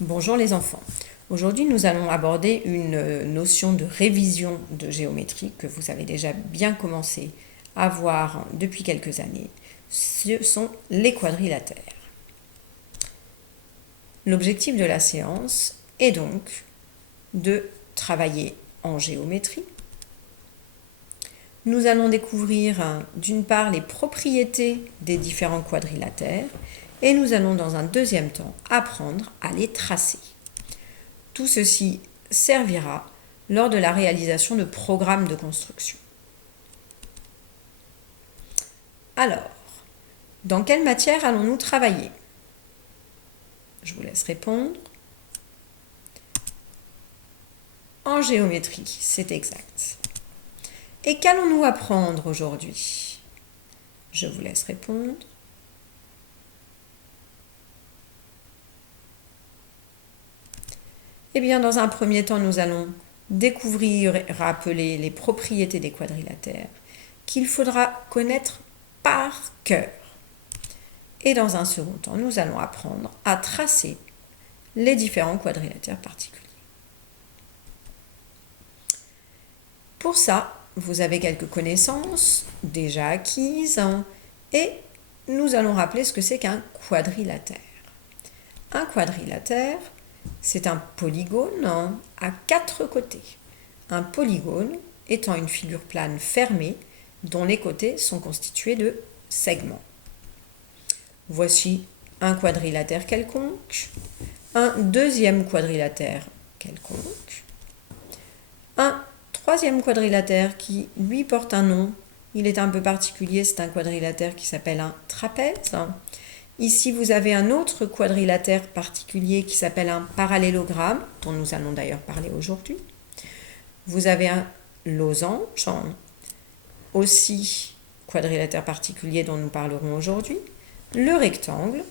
Bonjour les enfants. Aujourd'hui, nous allons aborder une notion de révision de géométrie que vous avez déjà bien commencé à voir depuis quelques années. Ce sont les quadrilatères. L'objectif de la séance est donc de travailler en géométrie. Nous allons découvrir d'une part les propriétés des différents quadrilatères et nous allons dans un deuxième temps apprendre à les tracer. Tout ceci servira lors de la réalisation de programmes de construction. Alors, dans quelle matière allons-nous travailler? Je vous laisse répondre. En géométrie, c'est exact. Et qu'allons-nous apprendre aujourd'hui? Je vous laisse répondre. Eh bien, dans un premier temps, nous allons découvrir et rappeler les propriétés des quadrilatères qu'il faudra connaître par cœur. Et dans un second temps, nous allons apprendre à tracer les différents quadrilatères particuliers. Pour ça, vous avez quelques connaissances déjà acquises et nous allons rappeler ce que c'est qu'un quadrilatère. Un quadrilatère, c'est un polygone à 4 côtés. Un polygone étant une figure plane fermée dont les côtés sont constitués de segments. Voici un quadrilatère quelconque, un deuxième quadrilatère quelconque, un troisième quadrilatère qui lui porte un nom. Il est un peu particulier, c'est un quadrilatère qui s'appelle un trapèze. Ici, vous avez un autre quadrilatère particulier qui s'appelle un parallélogramme, dont nous allons d'ailleurs parler aujourd'hui. Vous avez un losange, aussi quadrilatère particulier dont nous parlerons aujourd'hui. Le rectangle,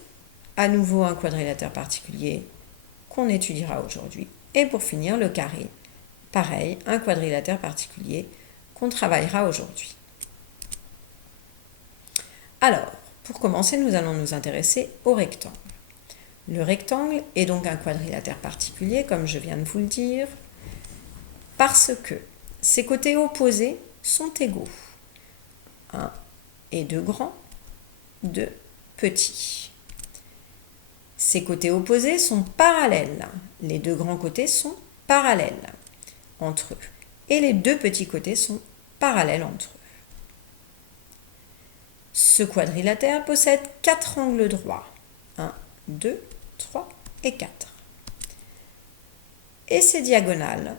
à nouveau un quadrilatère particulier qu'on étudiera aujourd'hui. Et pour finir, le carré, pareil, un quadrilatère particulier qu'on travaillera aujourd'hui. Alors, pour commencer, nous allons nous intéresser au rectangle. Le rectangle est donc un quadrilatère particulier, comme je viens de vous le dire, parce que ses côtés opposés sont égaux. 1 et 2 grands, 2 petits. Ses côtés opposés sont parallèles. Les 2 grands côtés sont parallèles entre eux. Et les 2 petits côtés sont parallèles entre eux. Ce quadrilatère possède 4 angles droits. 1, 2, 3 et 4. Et ces diagonales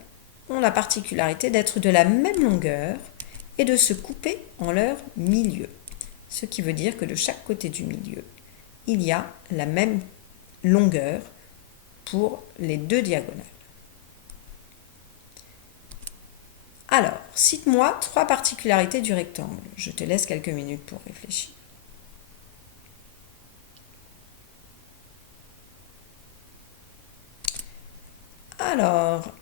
ont la particularité d'être de la même longueur et de se couper en leur milieu. Ce qui veut dire que de chaque côté du milieu, il y a la même longueur pour les 2 diagonales. Alors, cite-moi 3 particularités du rectangle. Je te laisse quelques minutes pour réfléchir. Alors,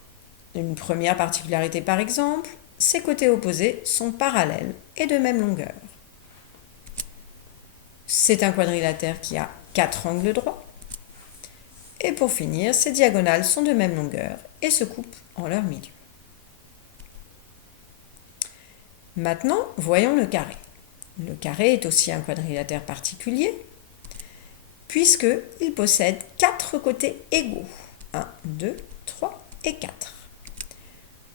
une première particularité par exemple, ses côtés opposés sont parallèles et de même longueur. C'est un quadrilatère qui a 4 angles droits. Et pour finir, ses diagonales sont de même longueur et se coupent en leur milieu. Maintenant, voyons le carré. Le carré est aussi un quadrilatère particulier, puisqu'il possède 4 côtés égaux. 1, 2, 3 et 4.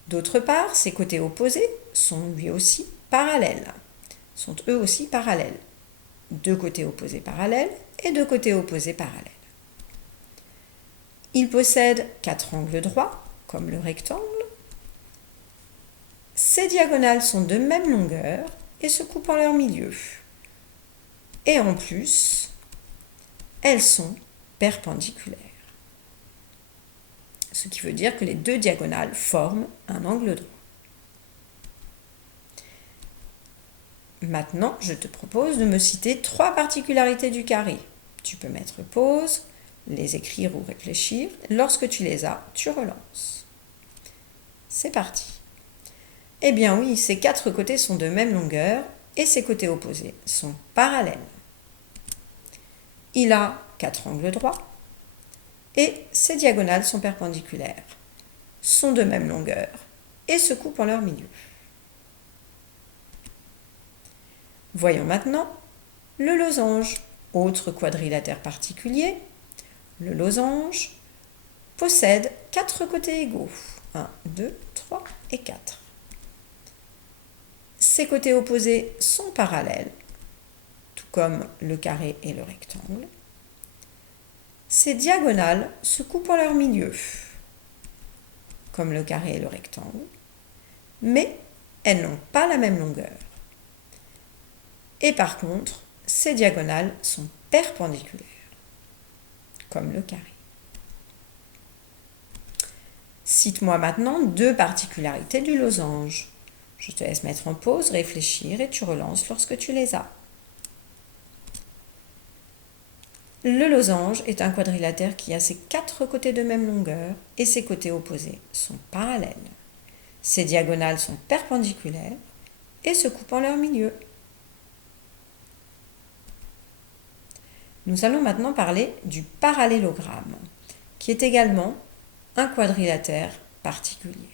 D'autre part, ses côtés opposés sont eux aussi parallèles. 2 côtés opposés parallèles et 2 côtés opposés parallèles. Il possède 4 angles droits, comme le rectangle. Ces diagonales sont de même longueur et se coupent en leur milieu. Et en plus, elles sont perpendiculaires. Ce qui veut dire que les 2 diagonales forment un angle droit. Maintenant, je te propose de me citer 3 particularités du carré. Tu peux mettre pause, les écrire ou réfléchir. Lorsque tu les as, tu relances. C'est parti. Eh bien oui, ces 4 côtés sont de même longueur et ses côtés opposés sont parallèles. Il a 4 angles droits et ces diagonales sont perpendiculaires, sont de même longueur et se coupent en leur milieu. Voyons maintenant le losange, autre quadrilatère particulier. Le losange possède 4 côtés égaux. 1, 2, 3 et 4. Ses côtés opposés sont parallèles, tout comme le carré et le rectangle. Ces diagonales se coupent en leur milieu, comme le carré et le rectangle, mais elles n'ont pas la même longueur. Et par contre, ces diagonales sont perpendiculaires, comme le carré. Cite-moi maintenant 2 particularités du losange. Je te laisse mettre en pause, réfléchir et tu relances lorsque tu les as. Le losange est un quadrilatère qui a ses 4 côtés de même longueur et ses côtés opposés sont parallèles. Ses diagonales sont perpendiculaires et se coupent en leur milieu. Nous allons maintenant parler du parallélogramme, qui est également un quadrilatère particulier.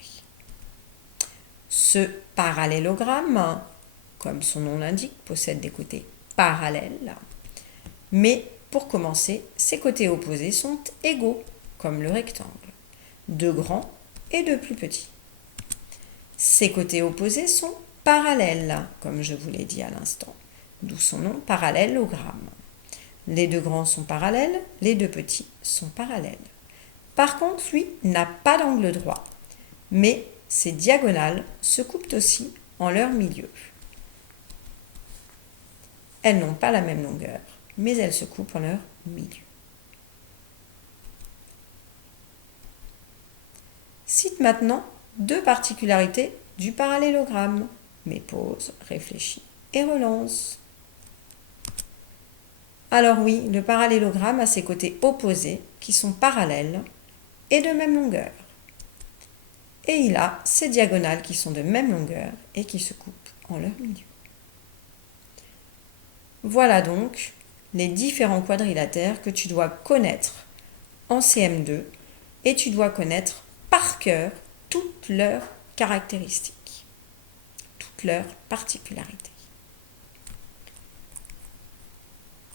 Ce parallélogramme, comme son nom l'indique, possède des côtés parallèles, mais pour commencer, ses côtés opposés sont égaux, comme le rectangle, 2 grands et 2 plus petits. Ses côtés opposés sont parallèles, comme je vous l'ai dit à l'instant, d'où son nom parallélogramme. Les 2 grands sont parallèles, les 2 petits sont parallèles. Par contre, lui n'a pas d'angle droit, mais ses diagonales se coupent aussi en leur milieu. Elles n'ont pas la même longueur, mais elles se coupent en leur milieu. Cite maintenant 2 particularités du parallélogramme, mais pause, réfléchis et relance. Alors oui, le parallélogramme a ses côtés opposés qui sont parallèles et de même longueur. Et il a ses diagonales qui sont de même longueur et qui se coupent en leur milieu. Voilà donc les différents quadrilatères que tu dois connaître en CM2 et tu dois connaître par cœur toutes leurs caractéristiques, toutes leurs particularités.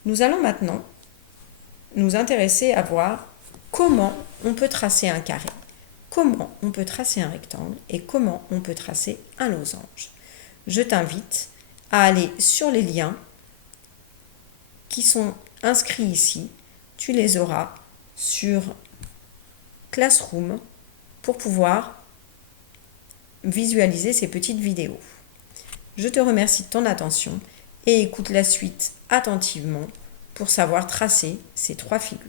Nous allons maintenant nous intéresser à voir comment on peut tracer un carré, comment on peut tracer un rectangle et comment on peut tracer un losange. Je t'invite à aller sur les liens qui sont inscrits ici. Tu les auras sur Classroom pour pouvoir visualiser ces petites vidéos. Je te remercie de ton attention et écoute la suite attentivement pour savoir tracer ces 3 figures.